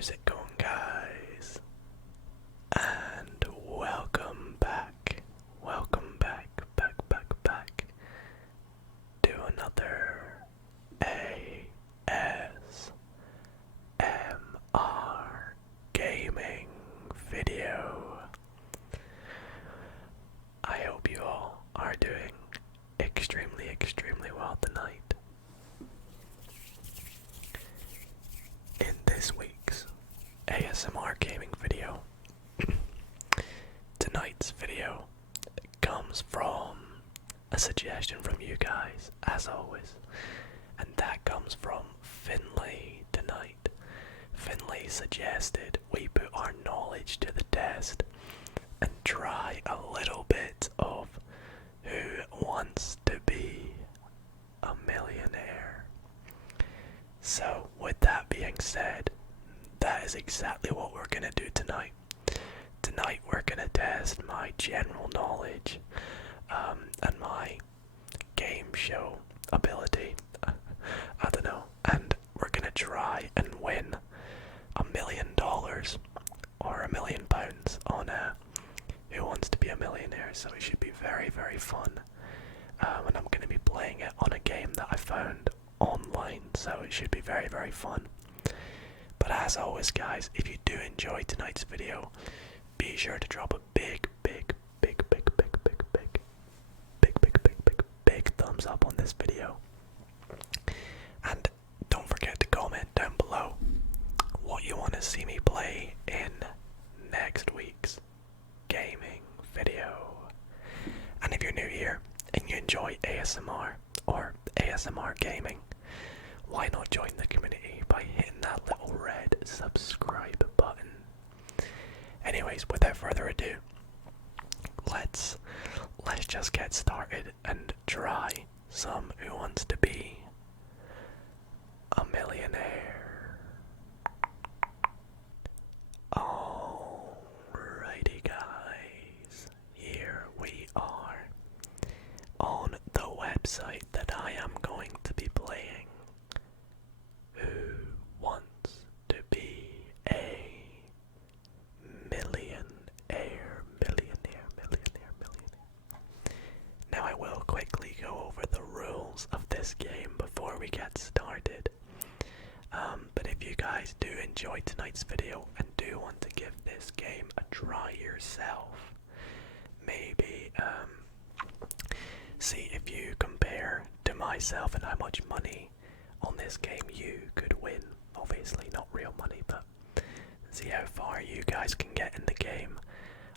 How's it going, guys? And welcome back. Welcome back to another ASMR gaming video. I hope you all are doing extremely well tonight. In this week's ASMR gaming video, tonight's video comes from a suggestion from you guys, as always, and that comes from Finlay tonight. Finlay suggested we put our knowledge to the test and try a little bit of Who Wants to Be a Millionaire. So, with that being said, that is exactly what we're going to do tonight. Tonight we're going to test my general knowledge and my game show ability. I don't know. And we're going to try and win $1 million or £1 million on Who Wants to Be a Millionaire. So it should be very fun. And I'm going to be playing it on a game that I found online. So it should be very fun. But as always, guys, if you do enjoy tonight's video, be sure to drop a big thumbs up on this video. And don't forget to comment down below what you want to see me play in next week's gaming video. And if you're new here and you enjoy ASMR or ASMR gaming, why not join the community by hitting that little red subscribe button? Anyways, without further ado, let's just get started and try some Who Wants to Be a Millionaire. Alrighty, guys, here we are on the website that I am going to be playing. Who wants to be a millionaire? Now I will quickly go over the rules of this game before we get started. But if you guys do enjoy tonight's video and do want to give this game a try yourself, maybe see if you compare to myself and how much money on this game you could win. Obviously not real money, but see how far you guys can get in the game.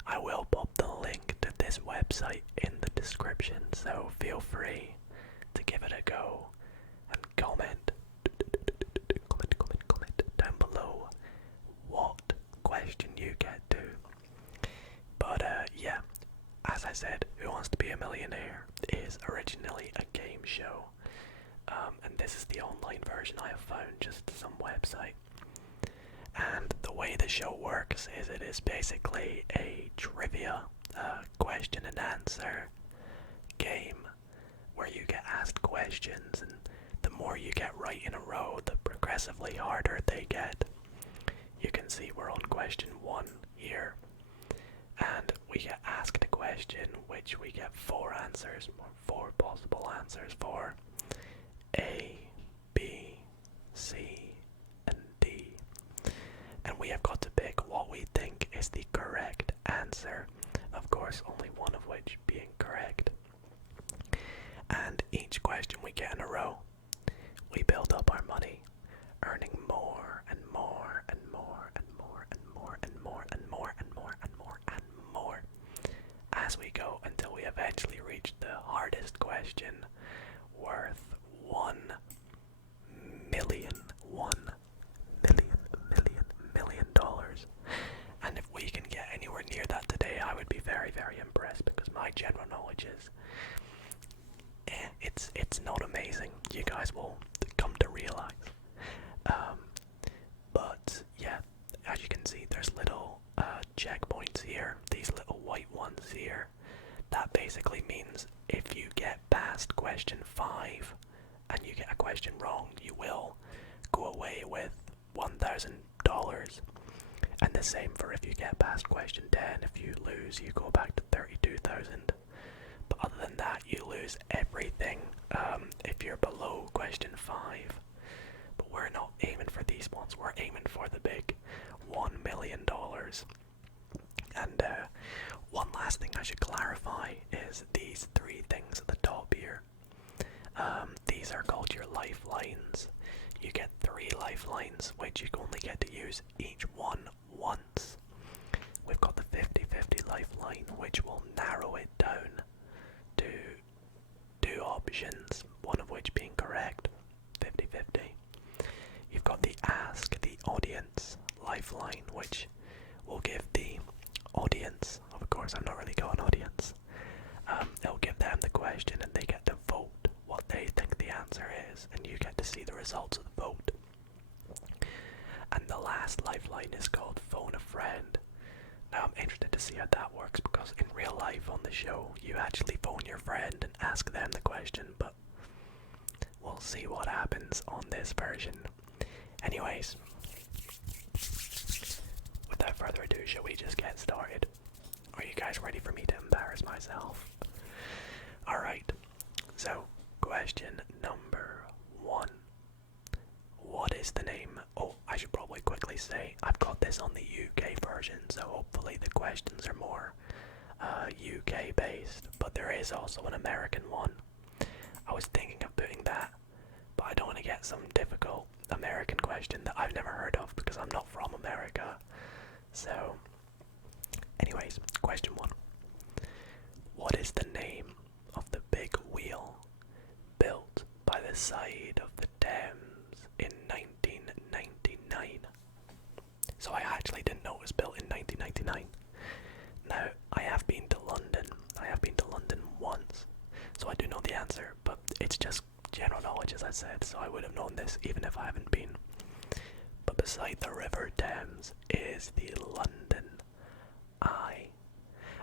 I will pop the link to this website in the description, so feel free to give it a go and comment down below what question you get to. But yeah, as I said, Who Wants to Be a Millionaire is originally a game show. And this is the online version I have found, just some website. And the way the show works is it is basically a trivia question and answer game where you get asked questions, and the more you get right in a row, the progressively harder they get. You can see we're on question 1 here, and we get asked a question which we get 4 answers, or 4 possible answers for. A, B, C, and D. And we have got to pick what we think is the correct answer. Of course, only one of which being correct. And each question we get in a row, we build up our money, earning more and more and more and more and more and more and more and more and more and more as we go until we eventually reach the hardest question, worth $1 million. And if we can get anywhere near that today, I would be very impressed, because my general knowledge is it's not amazing. You guys will come to realize. But yeah, as you can see, there's little checkpoints here, these little white ones here. That basically means if you get past question 5 and you get a question wrong, you will go away with $1,000 And the same for if you get past question 10. If you lose, you go back to 32,000. But other than that, you lose everything if you're below question 5. But we're not aiming for these ones, we're aiming for the big $1 million. And one last thing I should clarify is these 3 things at the top here. These are called your lifelines. You get 3 lifelines, which you only get to use each one once. We've got the 50-50 lifeline, which will narrow it down to 2 options, one of which being correct, 50-50. You've got the Ask the Audience lifeline, which will give the audience, of course I've not really got an audience, it'll give them the question and they get to vote what they think the answer is, and you get to see the results of the vote. And the last lifeline is called Phone a Friend. Now I'm interested to see how that works, because in real life on the show you actually phone your friend and ask them the question, but we'll see what happens on this version. Anyways, without further ado, shall we just get started? Are you guys ready for me to embarrass myself? Alright, so question number 1. What is the name? Oh, I should probably quickly say I've got this on the UK version, so hopefully the questions are more UK based, but there is also an American one. I was thinking of putting that, but I don't want to get some difficult American question that I've never heard of because I'm not from America. So, anyways, question 1. What is the name of the big wheel built by the side of the Thames in 1999? So I actually didn't know it was built in 1999. Now, I have been to London. I have been to London once, so I do know the answer, but it's just general knowledge, as I said, so I would have known this even if I haven't been. But beside the River Thames is the London Eye,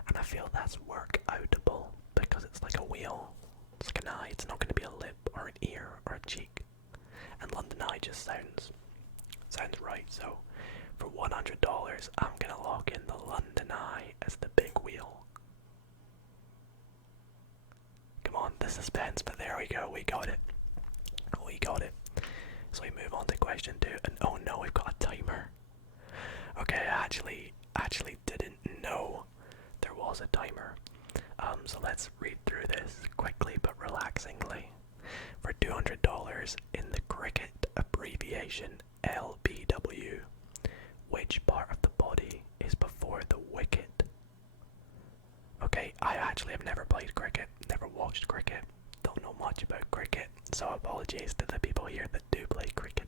and I feel that's work-outable because it's like a wheel, it's like an eye, it's not going to be a lip or an ear or a cheek, and London Eye just sounds right. So for $100 I'm going to lock in the London Eye as the big wheel. Come on, the suspense, but there we go, we got it. We got it. So we move on to question 2, and oh no, we've got a timer. Okay, I actually didn't know there was a timer. So let's read through this quickly but relaxingly. For $200 in the cricket abbreviation LBW, which part of the body is before the wicket? Okay, I actually have never played cricket, never watched cricket, don't know much about cricket, so apologies to the people here that do play cricket.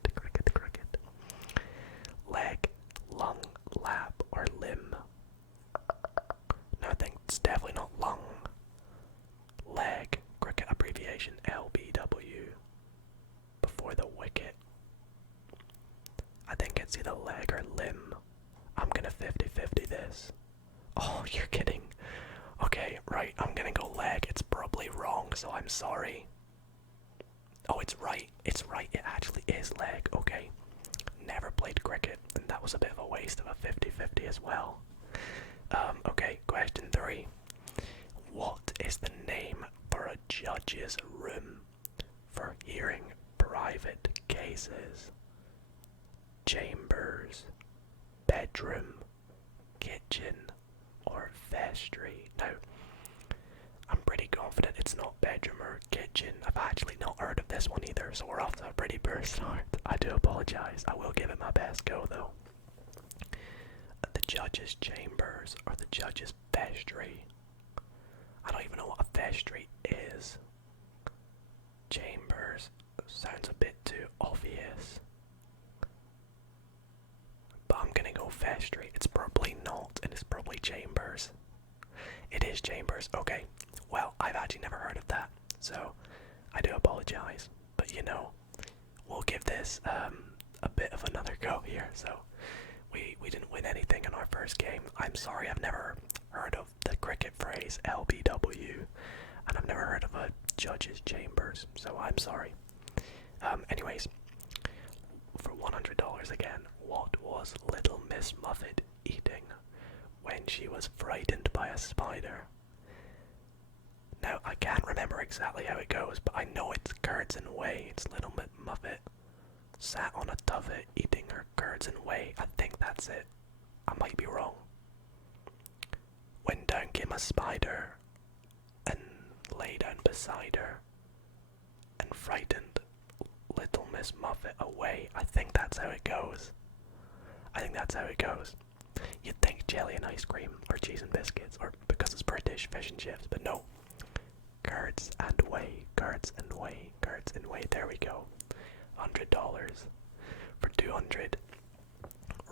Leg, lung, lap, or limb? No, I think it's definitely not lung. Leg, cricket abbreviation LBW, before the wicket. I think it's either leg or limb. I'm gonna 50-50 this. Oh, you're kidding. Okay, right, I'm gonna go leg. It's probably wrong, so I'm sorry. Oh, it's right. It's right. It actually is leg. Okay. Never played cricket, and that was a bit of a waste of a 50-50 as well. Okay, question 3. What is the name for a judge's room for hearing private cases? Chambers, bedroom, kitchen, or vestry? Now, I'm pretty confident it's not bedroom or kitchen. I've actually not heard of this one either, so we're off to a pretty poor start. I do apologise. I will give it my best go though. The judge's chambers or the judge's vestry? I don't even know what a vestry is. Chambers sounds a bit too obvious. But I'm gonna go vestry. It's probably not, and it's probably chambers. It is chambers. Okay. Well, I've actually never heard of that, so I do apologise. But you know, we'll give this a bit of another go here. So we didn't win anything in our first game. I'm sorry, I've never heard of the cricket phrase LBW, and I've never heard of a judge's chambers, so I'm sorry. Anyways, for $100 $100 again. What was Little Miss Muffet eating when she was frightened by a spider? Now, I can't remember exactly how it goes, but I know it's curds and whey. It's Little Miss Muffet sat on a tuffet eating her curds and whey. I think that's it. I might be wrong. When down came a spider and lay down beside her and frightened Little Miss Muffet away. I think that's how it goes. You'd think jelly and ice cream, or cheese and biscuits, or because it's British, fish and chips, but no. Curds and whey, curds and whey, curds and whey. There we go. $100 for 200.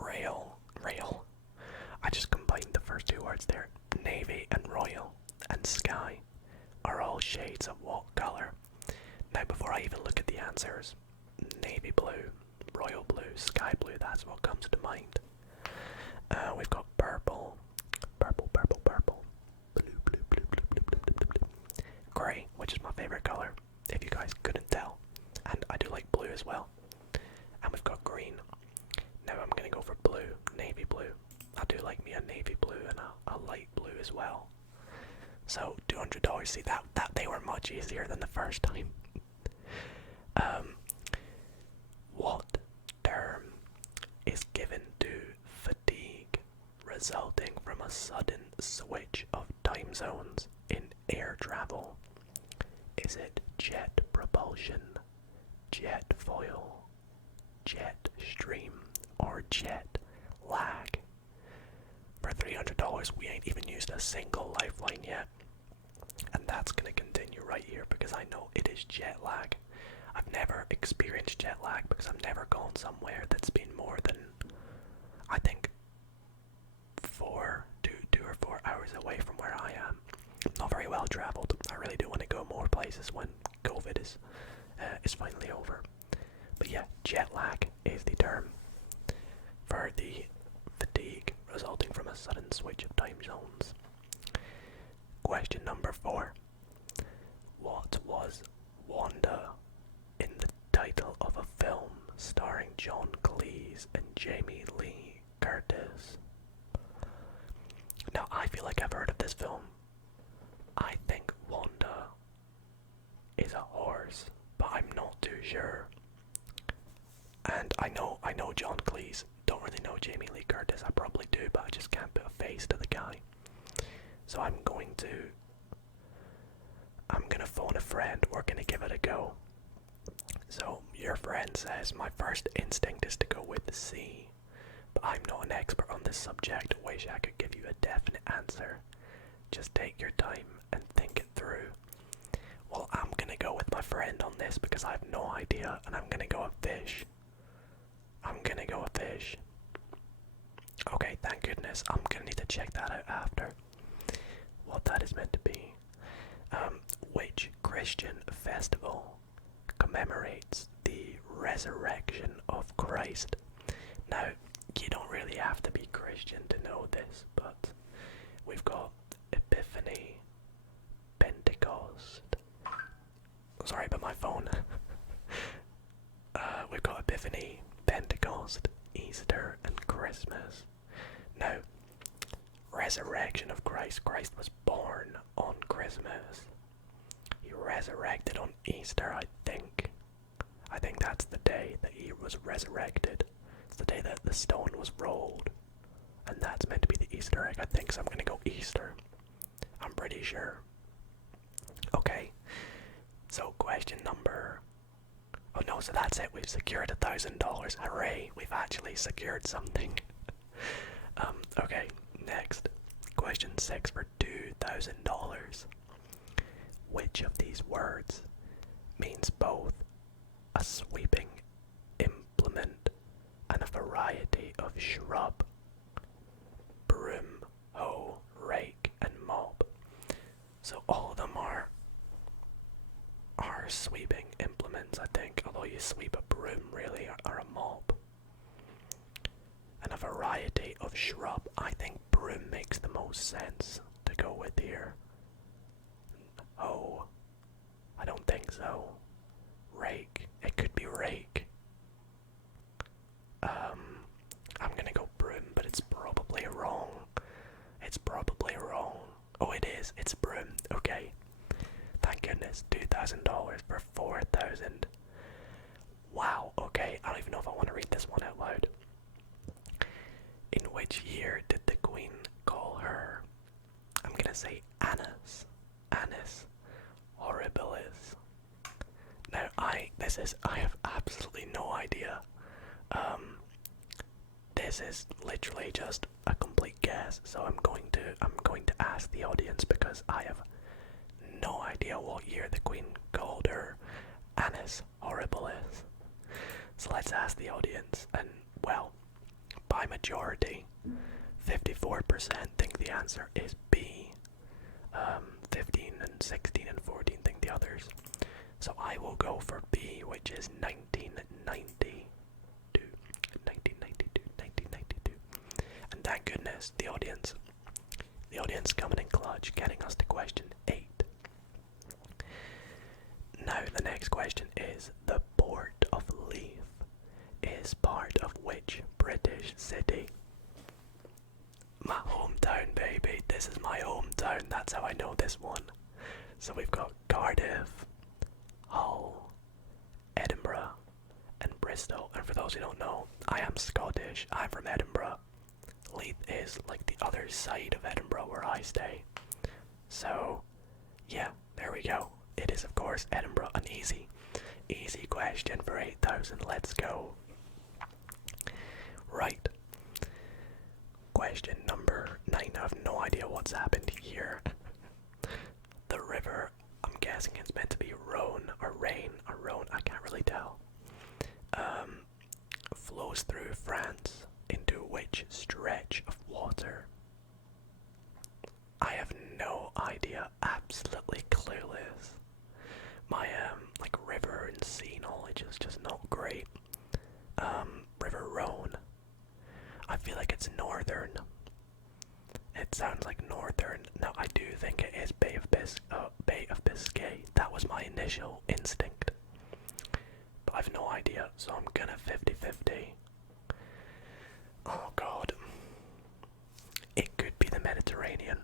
Rail. I just combined the first two words there. Navy and royal and sky are all shades of what color? Now, before I even look at the answers, navy blue, royal blue, sky blue, that's what comes to mind. We've got purple, blue, grey, which is my favourite colour, if you guys couldn't tell. And I do like blue as well. And we've got green. Now I'm going to go for blue, navy blue. I do like me a navy blue and a light blue as well. So $200, see that they were much easier than the first time. What term is given to fatigue resulting from a sudden switch of time zones in air travel? Is it jet propulsion, jet foil, jet stream, or jet lag? For $300, we ain't even used a single lifeline yet. And that's going to continue right here because I know it is jet lag. I've never experienced jet lag because I've never gone somewhere that's been more than, I think, 2 or 4 hours away from where I am. Not very well travelled. I really do want to go more places when COVID is finally over. But yeah, jet lag is the term for the fatigue resulting from a sudden switch of time zones. Question number 4. What was Wanda in the title of a film starring John Cleese and Jamie Lee Curtis? Now, I feel like I've heard of this film. I think Wanda is a horse, but I'm not too sure. And I know John Cleese. Don't really know Jamie Lee Curtis. I probably do, but I just can't put a face to the guy. So I'm gonna phone a friend. We're gonna give it a go. So your friend says my first instinct is to go with the C, but I'm not an expert on this subject. Wish I could give you a definite answer. Just take your time and think it through. Well, I'm gonna go with my friend on this because I have no idea, and I'm gonna go with fish. Okay, thank goodness. I'm gonna need to check that out after. What that is meant to be. Which Christian festival commemorates the resurrection of Christ? Now, you don't really have to be Christian to know this, but we've got Epiphany, Pentecost. Sorry about my phone. We've got Epiphany, Pentecost, Easter, and Christmas. Now, resurrection of Christ. Christ was born on Christmas. He resurrected on Easter, I think. I think that's the day that he was resurrected. It's the day that the stone was rolled. And that's meant to be the Easter egg, I think, so I'm gonna go Easter. I'm pretty sure. Okay. So question number... Oh no, so that's it. We've secured $1,000. Hooray, we've actually secured something. Okay, next. Question 6 for $2,000. Which of these words means both a sweeping implement and a variety of shrub? Broom, hoe, rake, and mop. So all of them are sweeping implements, I think, although you sweep a broom really, or a mop. And a variety of shrub. I think broom makes the most sense to go with here. Oh, I don't think so. Rake, it could be rake. is. It's a broom. Okay. Thank goodness. $2,000 for 4,000. Wow. Okay. I don't even know if I want to read this one out loud. In which year did the Queen call her? I'm gonna say Annis. Annis Horribilis. Now I have absolutely no idea. This is literally just a complete guess, so I'm going to ask the audience because I have no idea what year the Queen called her Annis Horribilis. So let's ask the audience, and well, by majority, 54% think the answer is B. 15 and 16 and 14 think the others. So I will go for B, which is 1992. 1992. And thank goodness, the audience coming in clutch, getting us to question 8. Now the next question is, the Port of Leith is part of which British city? My hometown, baby. This is my hometown. That's how I know this one. So we've got Cardiff, Hull, Edinburgh, and Bristol. And for those who don't know, I am Scottish. I'm from Edinburgh. Leith is like the other side of Edinburgh where I stay. So, yeah, there we go. It is, of course, Edinburgh. An easy question for 8,000. Let's go. Right. Question number 9. I have no idea what's happened here. The river, I'm guessing it's meant to be Rhone or Rhine or Rhone, I can't really tell. Flows through France into which stretch of water? I have no idea, absolutely clueless. My like river and sea knowledge is just not great. River Rhone. I feel like it's northern. It sounds like northern. Now I do think it is Bay of Biscay. That was my initial instinct. But I've no idea, so I'm gonna 50-50. Oh god. It could be the Mediterranean.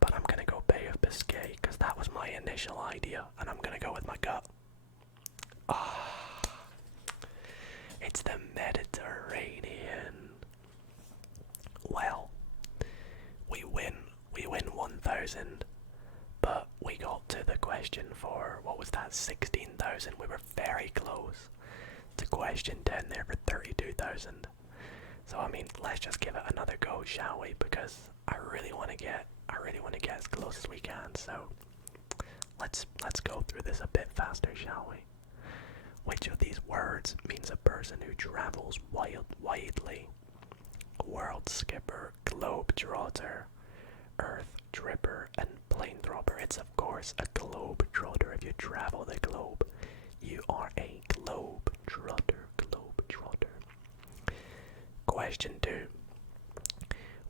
But I'm gonna go Bay of Biscay, because that was my initial idea, and I'm gonna go with my gut. It's the Mediterranean. Well, we win 1,000, but we got to the question for, what was that, 16,000. We were very close to question 10 there for 32,000. So I mean, let's just give it another go, shall we? Because I really want to get as close as we can. So let's go through this a bit faster, shall we? Which of these words means a person who travels widely? World skipper, globe trotter, earth tripper, and plane thropper. It's of course a globe trotter. If you travel the globe, you are a globe trotter. Question 2.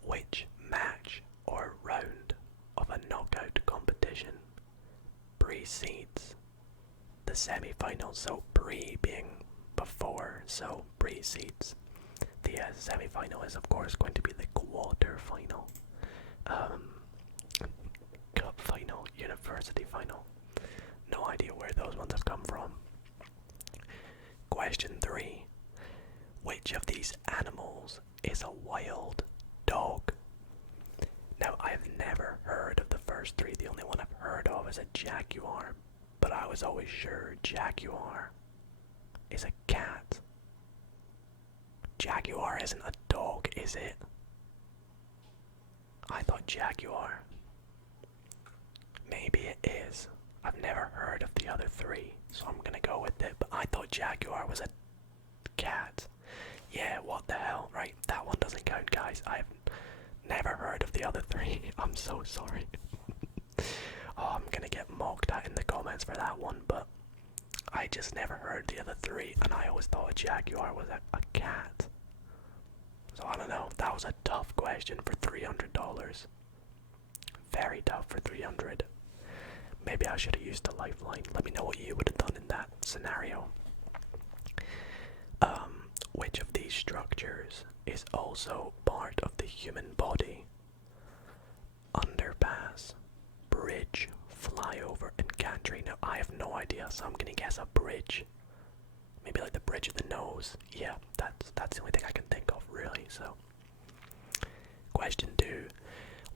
Which match or round of a knockout competition precedes the semi-final? So pre being before, so precedes. The semi-final is of course going to be the quarter-final, cup final, university final. No idea where those ones have come from. Question 3. Which of these animals is a wild dog? Now, I've never heard of the first 3. The only one I've heard of is a jaguar, but I was always sure jaguar is a cat. Jaguar isn't a dog, is it? I thought jaguar. Maybe it is. I've never heard of the other 3, so I'm gonna go with it, but I thought jaguar was a cat. Yeah, what the hell, right? That one doesn't count, guys. I've never heard of the other 3. I'm so sorry. Oh, I'm gonna get mocked at in the comments for that one, but I just never heard the other 3, and I always thought a jaguar was a cat. So I don't know, that was a tough question for $300. Very tough for 300. Maybe I should have used a lifeline. Let me know what you would have done in that scenario. Which of these structures is also part of the human body? Underpants, bridge, flyover, and gantry. Now I have no idea, so I'm gonna guess a bridge. Maybe like the bridge of the nose. Yeah, that's the only thing I can think of really. So, question 2: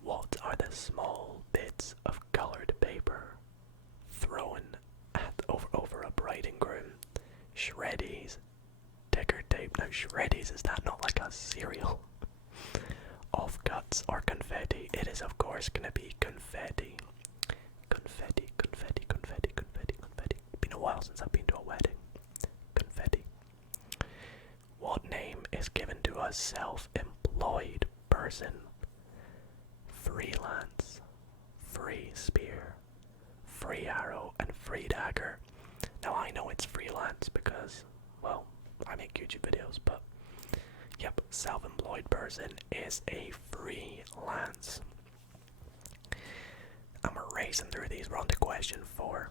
what are the small bits of colored paper thrown over a bride and groom? Shreddies, ticker tape. Now shreddies, is that not like a cereal? Offcuts or confetti? It is of course gonna be confetti. Confetti, confetti, confetti, confetti, confetti. Been a while since I've been to a wedding. Confetti. What name is given to a self-employed person? Freelance, free spear, free arrow, and free dagger. Now I know it's freelance because, well, I make YouTube videos, but yep, self-employed person is a freelance. I'm racing through these. We're on to question 4.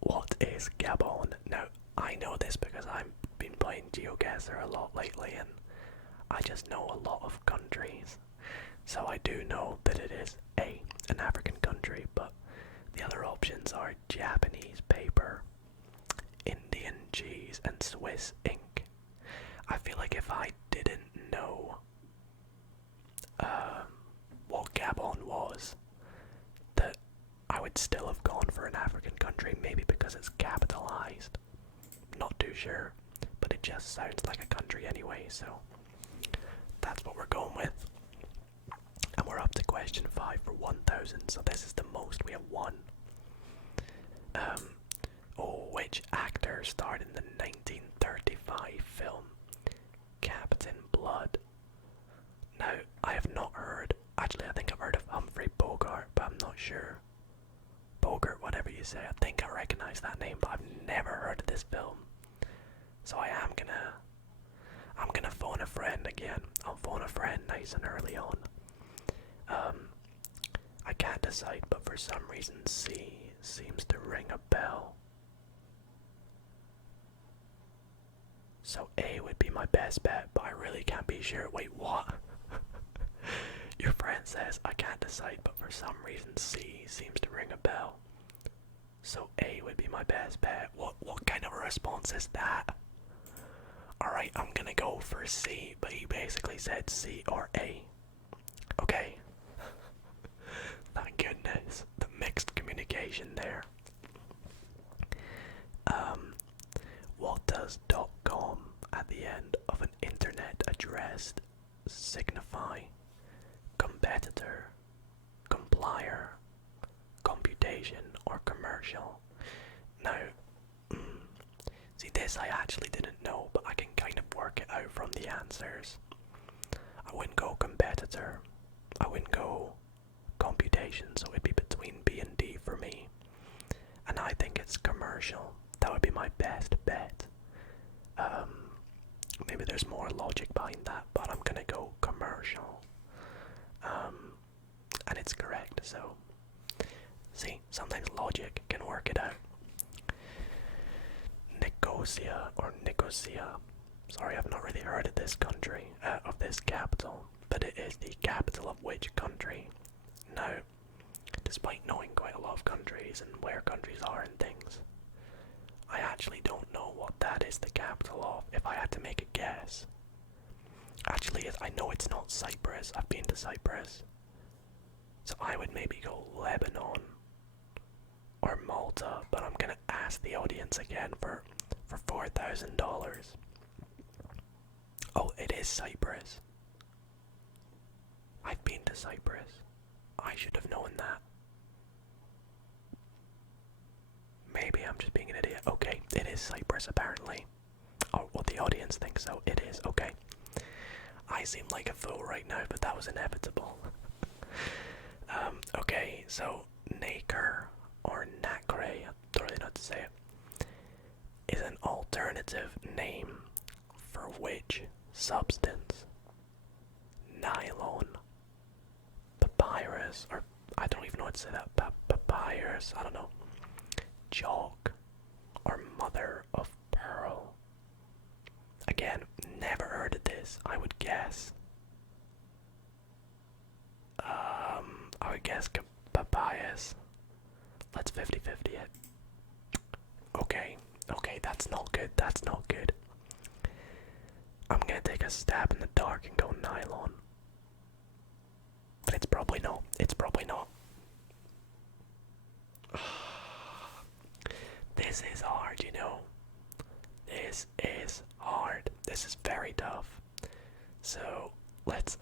What is Gabon? Now, I know this because I've been playing GeoGuessr a lot lately, and I just know a lot of countries. So I do know that it is an African country, but the other options are Japanese paper, Indian cheese, and Swiss ink. I feel like if I didn't know what Gabon was, that I would still have gone for an African country, maybe because it's capitalized. Not too sure, but it just sounds like a country anyway, so that's what we're going with. And we're up to question 5 for 1,000, so this is the most we have won. Which actor starred in the 1935 film Captain Blood? Now, I have not heard, actually I think I've heard of Humphrey Bogart, but I'm not sure. Bogart, whatever you say, I think I recognize that name, but I've never heard of this film. So I'm gonna phone a friend again. I'll phone a friend nice and early on. I can't decide, but for some reason C seems to ring a bell. So A would be my best bet, but I really can't be sure. Wait, what? Your friend says I can't decide, but for some reason C seems to ring a bell. So A would be my best bet. What kind of a response is that? Alright, I'm gonna go for C, but he basically said C or A. Okay. Thank goodness. The mixed communication there. What does .com at the end of an internet address signify? Competitor, complier, computation, or commercial? Now, see, this I actually didn't know, but I can kind of work it out from the answers. I wouldn't go competitor. I wouldn't go computation, so it'd be between B and D for me. And I think it's commercial. That would be my best bet. Maybe there's more logic behind that, but I'm gonna go commercial. And it's correct, so see, sometimes logic can work it out. Nicosia or Nicosia. Sorry, I've not really heard of this country, of this capital, but it is the capital of which country? Now, despite knowing quite a lot of countries and where countries are and things, I actually don't know what that is the capital of, if I had to make a guess. Actually, I know it's not Cyprus. I've been to Cyprus. So I would maybe go Lebanon or Malta, but I'm gonna ask the audience again for $4,000. Oh, it is Cyprus. I've been to Cyprus. I should have known that. Maybe I'm just being an idiot. Okay, it is Cyprus apparently. Oh, well, the audience thinks so. It is, okay. I seem like a fool right now, but that was inevitable. Okay, so nacre or nacre, I don't really know how to say it, is an alternative name for which substance? Nylon, papyrus, or I don't even know how to say that, papyrus, I don't know, chalk, or mother of pearl. Again, never heard of this. I would guess papayas. Let's 50-50 it. Okay, okay, that's not good, that's not good. I'm gonna take a stab in the dark and go nylon. But it's probably not, it's probably not. This is hard, you know. This is hard. This is very tough. So let's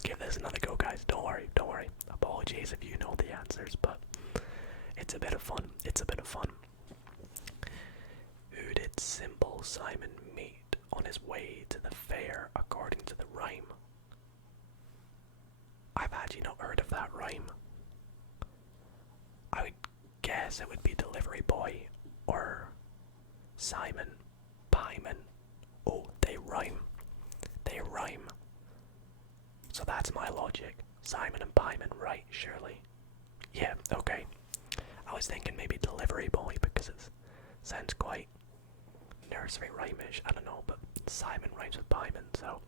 give this another go, guys. Don't worry, don't worry. Apologies if you know the answers, but it's a bit of fun. It's a bit of fun. Who did Simple Simon meet on his way to the fair according to the rhyme? I've actually not heard of that rhyme. I would guess it would be Delivery Boy or Simon Pieman. Oh, they rhyme. They rhyme. So that's my logic. Simon and Pieman, right, surely. Yeah, okay. I was thinking maybe Delivery Boy because it sounds quite nursery rhymish. I don't know, but Simon rhymes with Pieman, so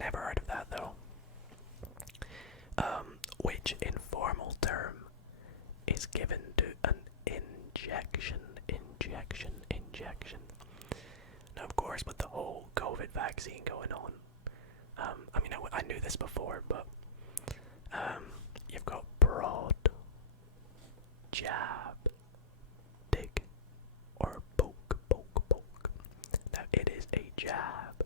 never heard of that though. Which informal term is given to an injection? Now, of course, with the whole COVID vaccine going on, I mean, I knew this before, but you've got prod, jab, dig, or poke. Now, it is a jab.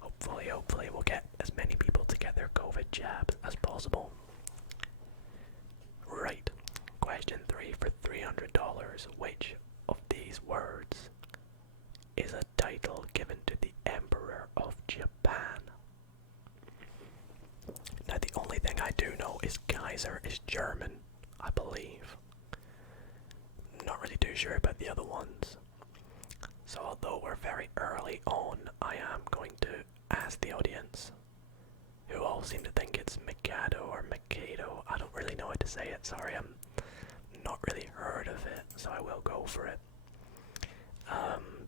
Hopefully we'll get as many people to get their COVID jab as possible. Right. Question 3 for $300. Which of these words is a title given to the Emperor of Japan? Now, the only thing I do know is Kaiser is German, I believe. Not really too sure about the other ones. So although we're very early on, I am going to ask the audience, who all seem to think it's Mikado or Mikado. I don't really know how to say it, sorry, I'm not really heard of it, so I will go for it.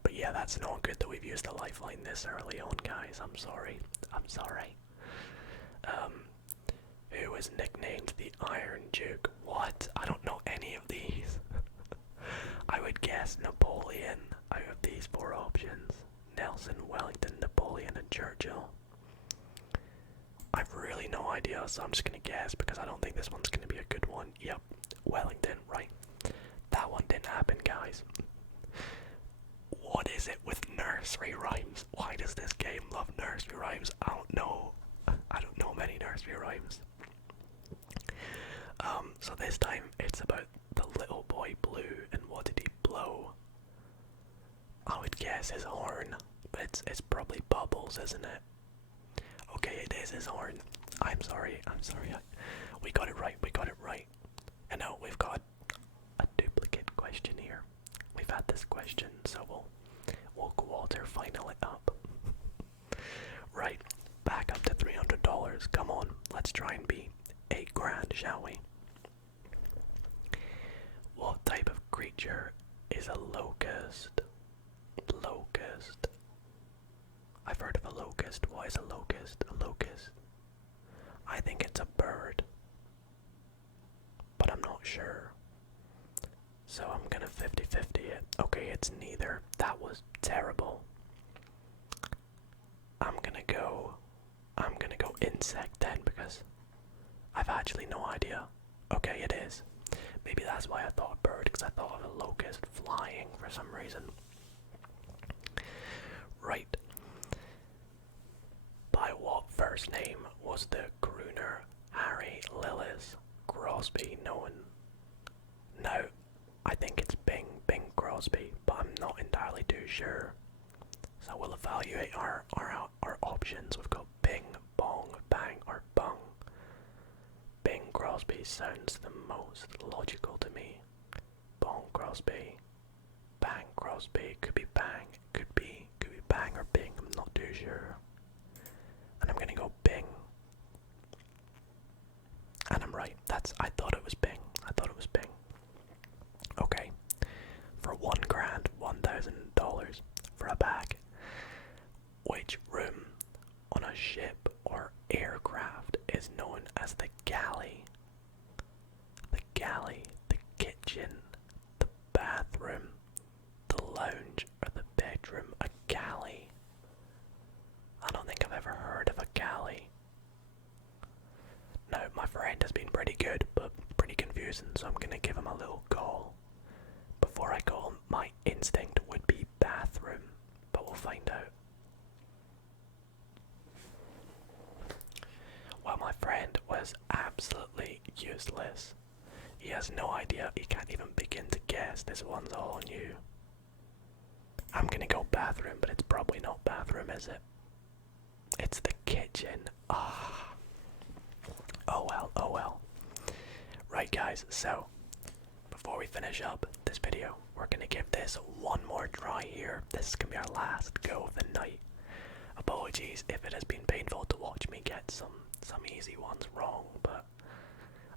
But yeah, that's not good that we've used the Lifeline this early on, guys. I'm sorry. Who was nicknamed the Iron Duke? What? I don't know any of these. I would guess Napoleon out of these 4 options. Nelson, Wellington, Napoleon, and Churchill. I've really no idea, so I'm just gonna guess because I don't think this one's gonna be a good one. Yep, Wellington, right. That one didn't happen, guys. What is it with nursery rhymes? Why does this game love nursery rhymes? I don't know. I don't know many nursery rhymes. So this time it's about the little boy Blue and what did he blow? I would guess his horn, but it's probably Bubbles, isn't it? Okay, it is his horn. I'm sorry. We got it right. And now we've got a duplicate question here. We've had this question, so we'll quarter final it up. Right, back up to $300. Come on, let's try and be $8,000, shall we? What type of creature is a locust? Locust. I've heard of a locust. What is a locust? A locust. I think it's a bird, but I'm not sure. So I'm gonna 50-50 it. Okay, it's neither. That was terrible. I'm gonna go insect then because I've actually no idea. Okay, it is. Maybe that's why I thought a bird, because I thought of a locust flying for some reason. Right. By what first name was the crooner Harry Lillis Crosby known? Now, I think it's Bing Crosby, but I'm not entirely too sure. So we'll evaluate our options. We've got Bing, Bong, Bang, or Bung. Bing Crosby sounds the most logical to me. Bong Crosby, Bang Crosby, could be Bang, could be Bang or Bing, I'm not too sure. And I'm gonna go Bing. And I'm right, I thought it was Bing. Okay, for $1,000, $1,000 for a bag. Which room on a ship or aircraft is known as the galley? guess this one's all on you. I'm gonna go bathroom, but it's probably not bathroom, is it? It's the kitchen. Ah. Oh well, oh well. Right guys, so before we finish up this video, we're gonna give this one more try here. This is gonna be our last go of the night. Apologies if it has been painful to watch me get some easy ones wrong, but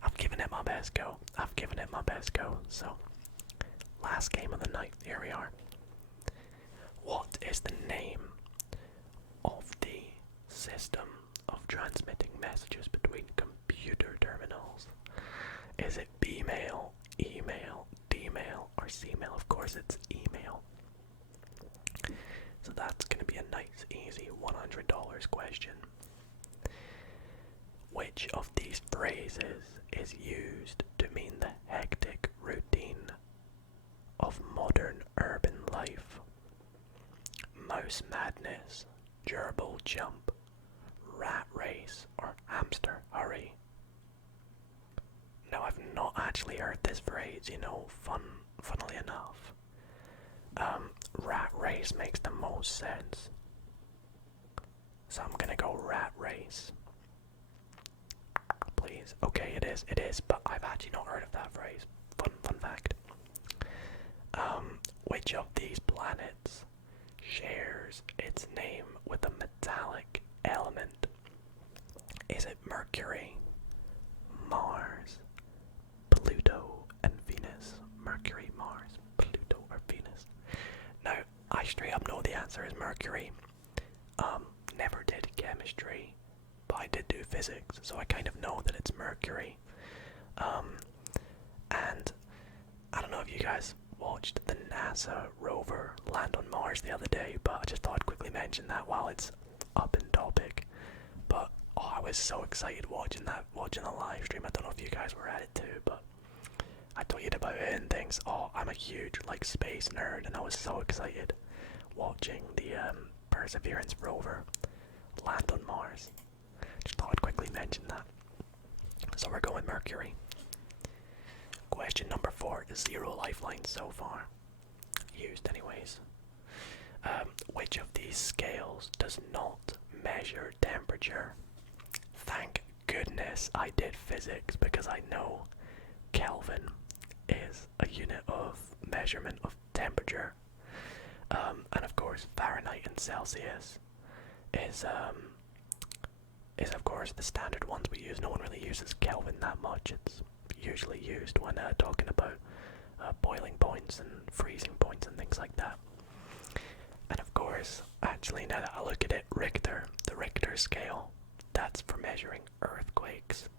I've given it my best go. So, last game of the night, here we are. What is the name of the system of transmitting messages between computer terminals? Is it B-mail, email, D-mail, or C-mail? Of course it's email. So that's going to be a nice, easy $100 question. Which of these phrases is used to mean the hectic routine of modern urban life? Mouse madness, gerbil jump, rat race, or hamster hurry? Now, I've not actually heard this phrase, funnily enough. Rat race makes the most sense. So I'm gonna go rat race. Please. Okay, it is, but I've actually not heard of that phrase. Fun fact. Which of these planets shares its name with a metallic element? Is it Mercury, Mars, Pluto, and Venus? Mercury, Mars, Pluto, or Venus? Now, I straight up know the answer is Mercury. Never did chemistry, but I did do physics, so I kind of know that it's Mercury. And I don't know if you guys watched the NASA rover land on Mars the other day, but I just thought I'd quickly mention that while it's up in topic. But I was so excited watching the live stream. I don't know if you guys were at it too, but I tweeted about it and things. I'm a huge space nerd, and I was so excited watching the Perseverance rover land on Mars. Just thought I'd quickly mention that. So we're going Mercury. Question number 4 is 0 lifelines so far. Used anyways. Which of these scales does not measure temperature? Thank goodness I did physics, because I know Kelvin is a unit of measurement of temperature. And of course Fahrenheit and Celsius is of course the standard ones we use. No one really uses Kelvin that much. It's usually used when talking about boiling points and freezing points and things like that. And of course, actually now that I look at it, Richter, the Richter scale, that's for measuring earthquakes.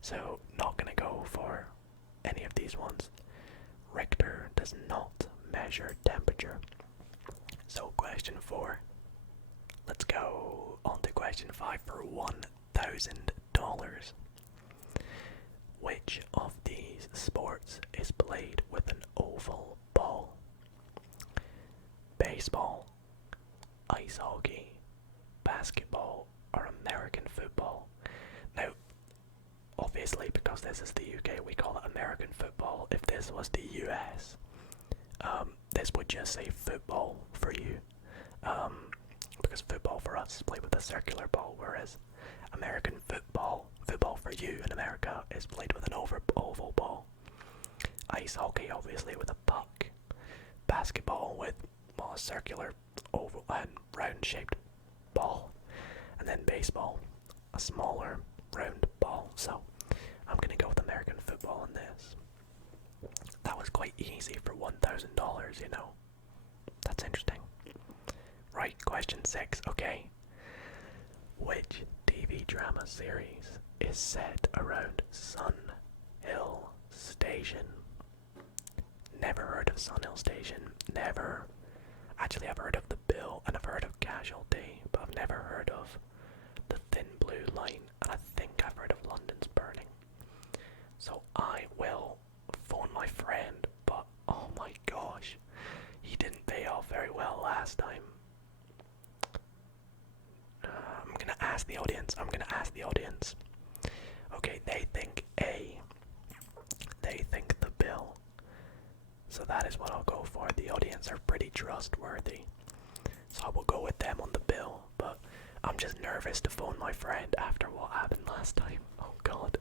So not gonna go for any of these ones. Richter does not measure temperature. So question 4. Let's go on to question 5 for $1,000. Which of these sports is played with an oval ball? Baseball, ice hockey, basketball, or American football? Now, obviously, because this is the UK, we call it American football. If this was the US, this would just say football for you. Because football for us is played with a circular ball, whereas American football for you in America is played with an oval ball. Ice hockey, obviously, with a puck. Basketball with a circular, oval, and round-shaped ball. And then baseball, a smaller, round ball. So, I'm gonna go with American football in this. That was quite easy for $1,000, That's interesting. Right, question 6, okay. Which TV drama series is set around Sun Hill Station? Never heard of Sun Hill Station, never. Actually, I've heard of The Bill and I've heard of Casualty, but I've never heard of The Thin Blue Line, and I think I've heard of London's Burning. So I will phone my friend, but oh my gosh, he didn't pay off very well last time. I'm gonna ask the audience. Okay, they think A. They think The Bill. So that is what I'll go for. The audience are pretty trustworthy, so I will go with them on the bill. But I'm just nervous to phone my friend after what happened last time. Oh god.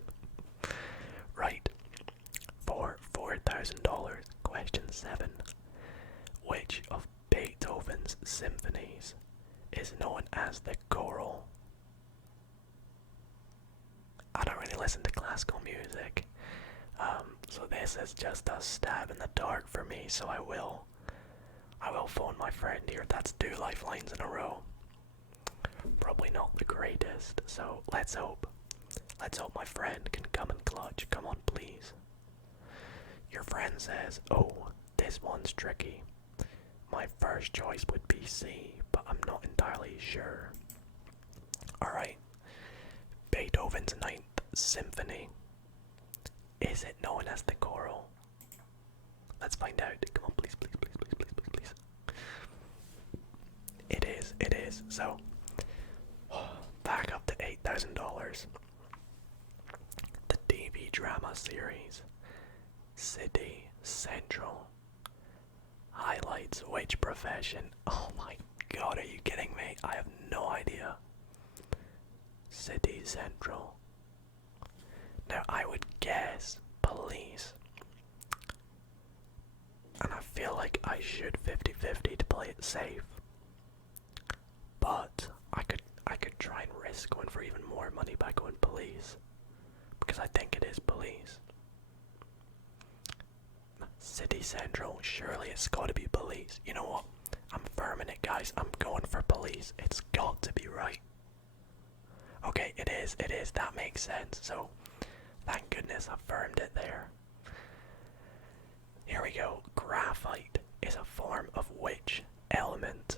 Right. For $4,000, question 7. Which of Beethoven's symphonies is known as the choral? I don't really listen to classical music, so this is just a stab in the dark for me, so I will phone my friend here. That's 2 lifelines in a row. Probably not the greatest, so let's hope my friend can come and clutch. Come on, please. Your friend says, oh, this one's tricky. My first choice would be C, but I'm not entirely sure. Alright. Beethoven's 9th Symphony. Is it known as the choral? Let's find out. Come on, please, please, please, please, please, please, please. It is. So, back up to $8,000. The TV drama series City Central highlights which profession? Oh my god, are you kidding me? I have no idea. City Central. Now I would guess police. And I feel like I should 50-50 to play it safe. But I could try and risk going for even more money by going police. Because I think it is police. City Central, surely it's gotta be police. You know what? I'm firming it, guys. I'm going for police. It's got to be right. Okay, it is. That makes sense. So, thank goodness I firmed it there. Here we go. Graphite is a form of which element?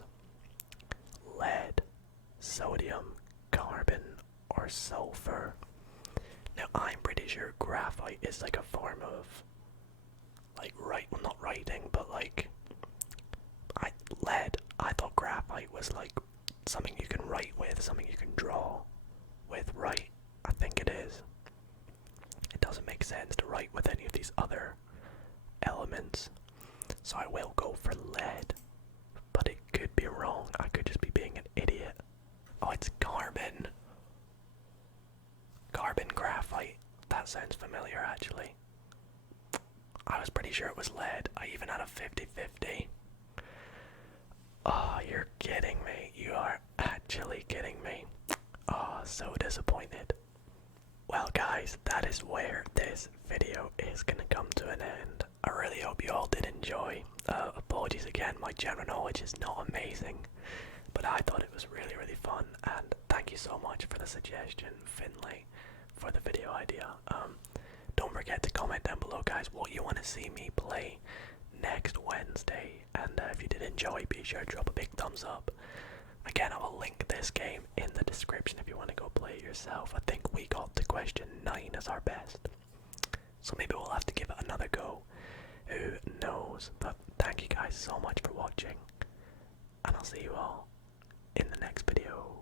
Lead, sodium, carbon, or sulfur? Now, I'm pretty sure graphite is like a form of, like, well, not writing, but like, lead. I thought graphite was like something you can write with, something you can draw with, right? I think it is. It doesn't make sense to write with any of these other elements, so I will go for lead, but it could be wrong. I could just be being an idiot. Oh, it's carbon. Carbon graphite. That sounds familiar, actually. I was pretty sure it was lead. I even had a 50-50. Oh, you're kidding me. You are actually kidding me. Oh, so disappointed. Well, guys, that is where this video is gonna come to an end. I really hope you all did enjoy. Apologies again, my general knowledge is not amazing, but I thought it was really, really fun, and thank you so much for the suggestion, Finlay, for the video idea. Don't forget to comment down below, guys, what you want to see me play next Wednesday, and if you did enjoy, be sure to drop a big thumbs up. Again, I will link this game in the description if you want to go play it yourself. I think we got to question 9 as our best, so maybe we'll have to give it another go. Who knows? But thank you guys so much for watching, and I'll see you all in the next video.